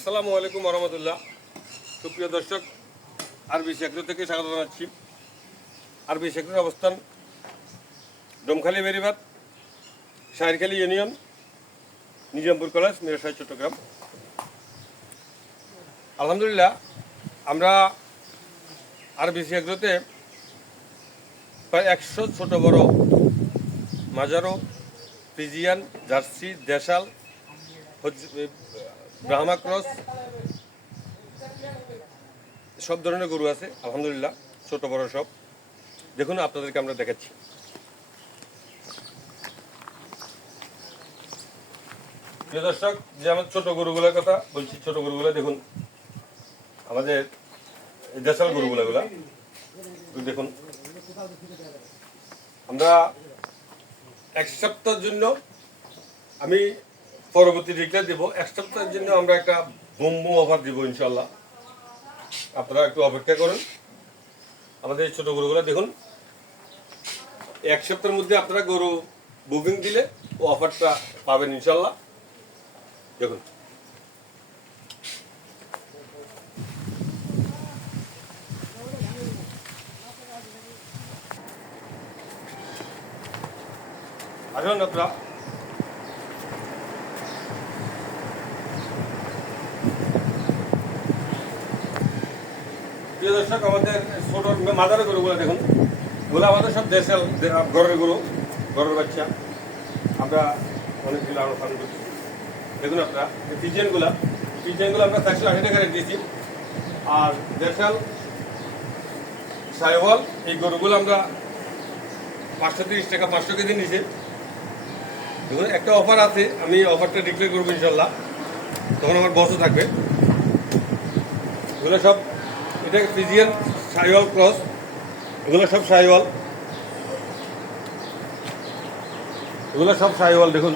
আসসালামু আলাইকুম রহমতুল্লাহ। সুপ্রিয় দর্শক, আরবি সেক্টর থেকে স্বাগত জানাচ্ছি। আরবি সেক্টরের অবস্থান ডোমখালী বেরিবাদ, শাহেরখালী ইউনিয়ন, নিজামপুর কলেজ, মিরসরাই, চট্টগ্রাম। আলহামদুলিল্লাহ, আমরা আরবি সেক্টরতে প্রায় 100 ছোট বড় মাজারো, ফ্রিজিয়ান, জার্সি, দেশাল, ব্রাহ্মা ক্রস সব ধরনের গরু আছে। আলহামদুলিল্লাহ, ছোট বড় সব। দেখুন, আপনাদেরকে আমরা দেখাচ্ছি। প্রিয় দর্শক, যে আমার ছোট গরুগুলোর কথা বলছি, ছোট গরুগুলো দেখুন, আমাদের দেশাল গরুগুলো দেখুন। আমরা এক সপ্তাহের জন্য, আমি পরবর্তী ডিক্লেয়ার দেবো, এক সপ্তাহের জন্য আমরা একটা বুম অফার দিব ইনশাল্লাহ। আপনারা একটু অপেক্ষা করুন। আমাদের এই ছোট গরুগুলো দেখুন, এক সপ্তাহের মধ্যে আপনারা গরু বুকিং দিলে ও অফারটা পাবেন ইনশাল্লাহ। দেখুন, আসুন আপনারা। প্রিয় দর্শক, আমাদের ছোট মাদারের গরুগুলো দেখুন, এগুলো আমাদের সব দেশাল ঘরের গরু, ঘরের বাচ্চা। আমরা অনেকগুলো আরো পালন করছি। দেখুন আপনারা, পিজিয়ানগুলো আমরা 480 টাকা রেট দিয়েছি। আর দেশাল সাইওয়াল এই গরুগুলো আমরা 530 টাকা, 500 কেজি নিচে। দেখুন, একটা অফার আছে, আমি অফারটা ডিক্লেয়ার করবো ইনশাল্লাহ, তখন আমার বসও থাকবে। এগুলো সব, এটা ফ্রিজিয়ান সাইওয়াল ক্রস, এগুলো সব সাইওয়াল, দেখুন।